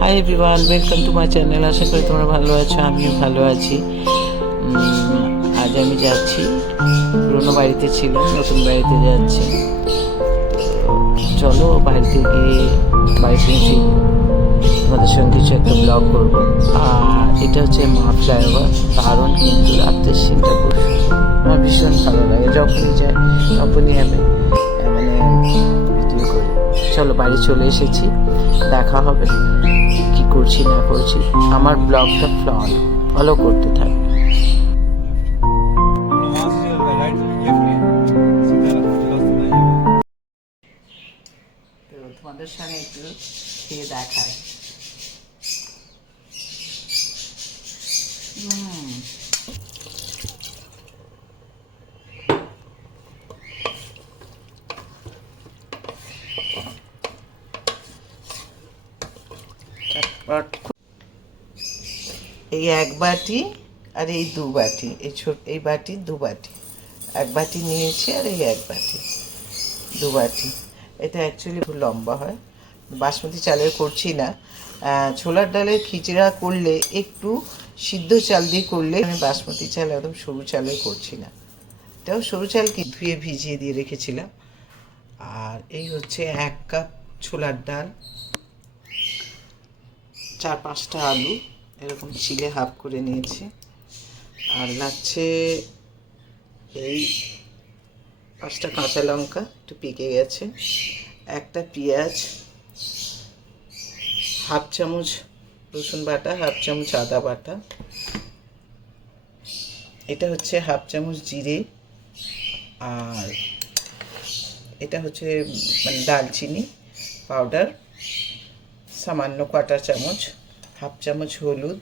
High everyone, welcome to my channel. আশা করি তোমরা ভালো আছো, আমিও ভালো আছি। আজ আমি যাচ্ছি, পুরোনো বাড়িতে ছিলাম, নতুন বাড়িতে যাচ্ছি। চলো বাড়িতে গিয়ে বাড়িতে এসে তোমাদের সঙ্গে কিছু একটা ব্লগ করবো। আর এটা হচ্ছে মা ফ্লাইওভার, দারুণ কিন্তু রাত্রের সিনটা খুব আমার ভীষণ ভালো লাগে। যখনই যাই তখনই আমি মানে ভিডিও করি। চলো বাড়ি চলে এসেছি, দেখা হবে কি করছি না করছি। আমার ব্লগটা ফলো করতে থাকবে। তো তোমাদের সঙ্গে একটু খেয়ে দেখায়। এই এক বাটি আর এই দু বাটি, এই বাটির দু বাটি, এক বাটি নিয়েছি আর এই এক বাটি, দু বাটি। এটা অ্যাকচুয়ালি খুব লম্বা হয়। বাসমতি চালের করছি না, ছোলার ডালের খিচড়া করলে একটু সিদ্ধ চাল দিয়ে করলে, আমি বাসমতি চাল একদম সরু চালের করছি না। এটাও সরু চালকে ধুয়ে ভিজিয়ে দিয়ে রেখেছিলাম। আর এই হচ্ছে 1 কাপ ছোলার ডাল, 4-5টা আলু এরকম ছিলে হাফ করে নিয়েছি। আর লাগছে এই 5টা কাঁচা লঙ্কা একটু পেকে গেছে, একটা পেঁয়াজ, হাফ চামচ রসুন বাটা, হাফ চামচ আদা বাটা, এটা হচ্ছে হাফ চামচ জিরে, আর এটা হচ্ছে মানে দালচিনি পাউডার সামান্য কোয়াটার চামচ, হাফ চামচ হলুদ,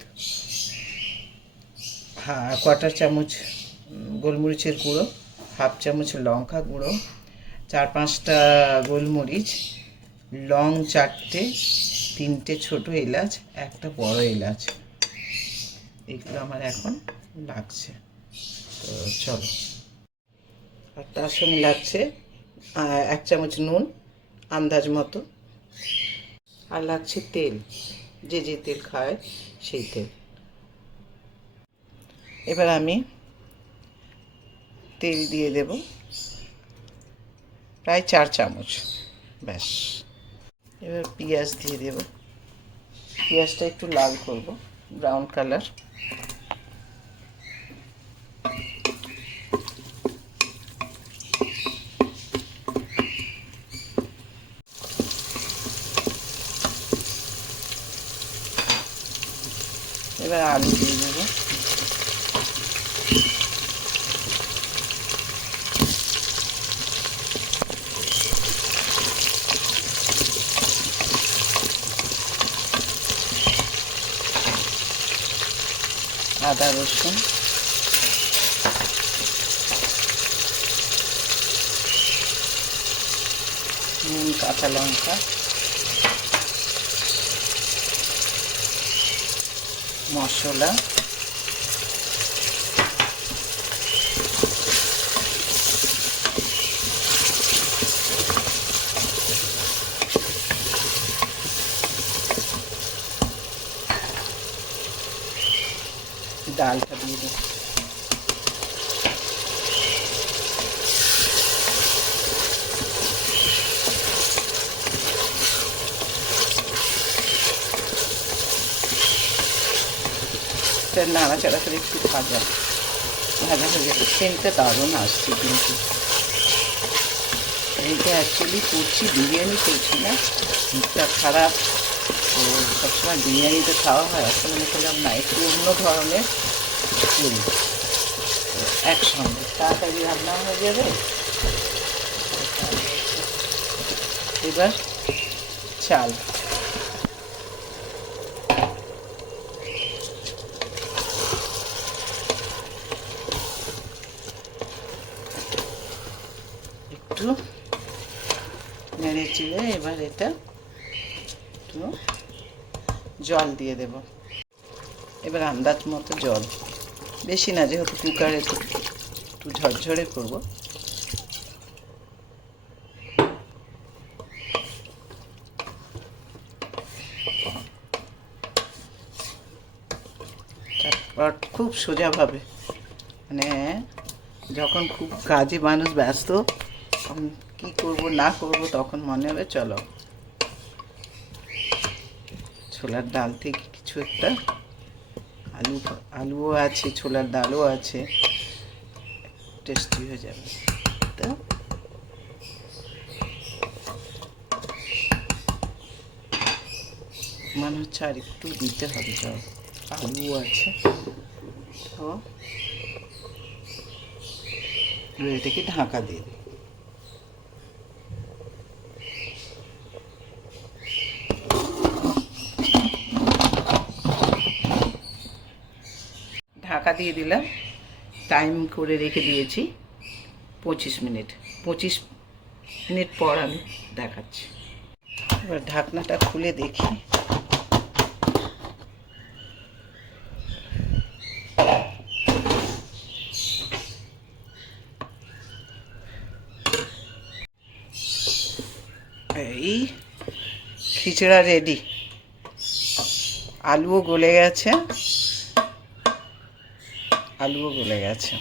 কোয়াটার চামচ গোলমরিচের গুঁড়ো, হাফ চামচ লঙ্কা গুঁড়ো, 4-5টা গোলমরিচ, লং 4টে, 3টে ছোটো এলাচ, একটা বড় এলাচ। এগুলো আমার এখন লাগছে। তো চলো। আর তার সঙ্গে লাগছে 1 চামচ নুন আন্দাজ মতো, আর লাগছে তেল, যে যে তেল খায় সেই তেল। এবার আমি তেল দিয়ে দেব প্রায় 4 চামচ, ব্যাস। এবার পেঁয়াজ দিয়ে দেব, পেঁয়াজটা একটু লাল করব, ব্রাউন কালার। এবার আলু দিয়ে দেবো, আদা রসুন, নুন, কাঁচা লঙ্কা, মশলা, ডালটা দিয়ে দেবো। নাড়াচাড়া করে একটু ভাজা ভাজা হয়ে যাবে, সেন্টটা দারুণ আসছে। কিন্তু এইটা অ্যাকচুয়ালি করছি, বিরিয়ানি করছি না, মুখটা খারাপ তো সবসময় বিরিয়ানিতে খাওয়া হয়। এখন মনে করলাম না, একটু অন্য ধরনের করি, একসঙ্গে তাড়াতাড়ি রান্না হয়ে যাবে। এবার চাল, একটু নেড়ে চেড়ে এবার এটা একটু জল দিয়ে দেব। এবার আন্দাজ মতো জল, বেশি না, যেহেতু কুকারে একটু ঝরঝরে করবো। খুব সোজাভাবে, মানে যখন খুব কাজে মানুষ ব্যস্ত, কী করব না করব তখন মনে হবে চলো ছোলার ডাল থেকে কিছু একটা, আলুও আছে, ছোলার ডালও আছে, টেস্টি হয়ে যাবে। তো মনে হচ্ছে আর একটু দিতে হবে, জল, আলুও আছে। তো এটাকে ঢাকা দিয়ে দিই। ঢাকা দিয়ে দিলাম, টাইম করে রেখে দিয়েছি 25 মিনিট। 25 মিনিট পর আমি দেখাচ্ছি। এবার ঢাকনাটা খুলে দেখি। এই খিচড়া রেডি, আলুও গলে গেছে, আলুও গলে গেছে।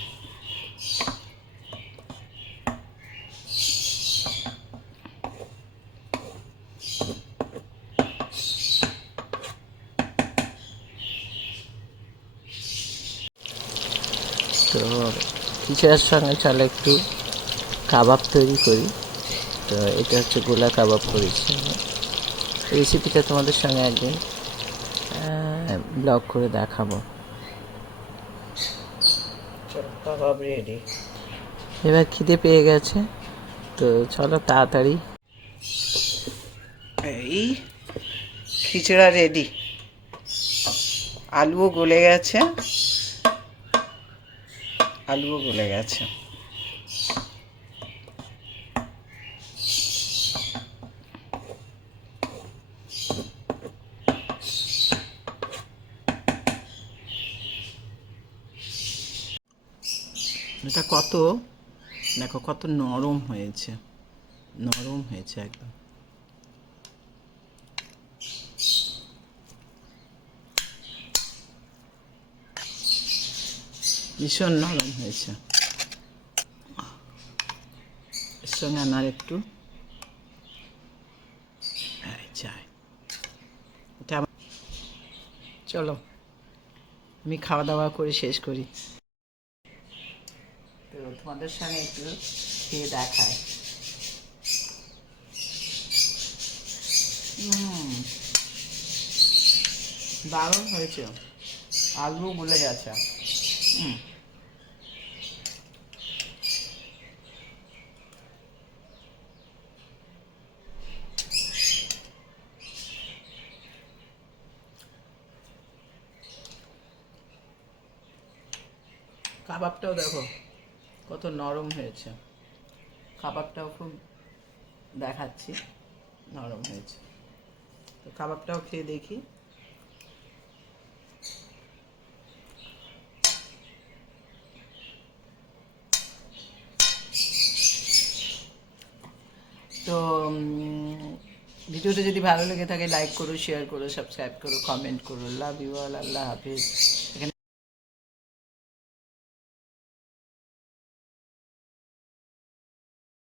তো খিচড়ার সঙ্গে চলো একটু কাবাব তৈরি করি। তো এটা হচ্ছে গোলা কাবাব করেছি। রেসিপিটা তোমাদের সঙ্গে একদিন ব্লগ করে দেখাবো। কাবাব রেডি। এবার খিদে পেয়ে গেছে, তো চলো তাড়াতাড়ি। এই খিচড়া রেডি, আলুও গলে গেছে, আলুও গলে গেছে। এটা কত, দেখো কত নরম হয়েছে, নরম হয়েছে একদম। ভীষণ নরম হয়েছে। এর সঙ্গে আমার একটু চাই, এটা চলো আমি খাওয়া দাওয়া করে শেষ করি। তো তোমাদের সঙ্গে একটু খেয়ে দেখায়। দারুণ হয়েছে, আলুও গলে গেছে। কাবাবটাও দেখো কত নরম হয়েছে, কাবাবটাও খুব দেখাচ্ছি নরম হয়েছে। তো কাবাবটাও খেয়ে দেখি। তো ভিডিওটা যদি ভালো লেগে থাকে লাইক করো, শেয়ার করো, সাবস্ক্রাইব করো, কমেন্ট করো। লাভ ইউ অল, আল্লাহ হাফিজ।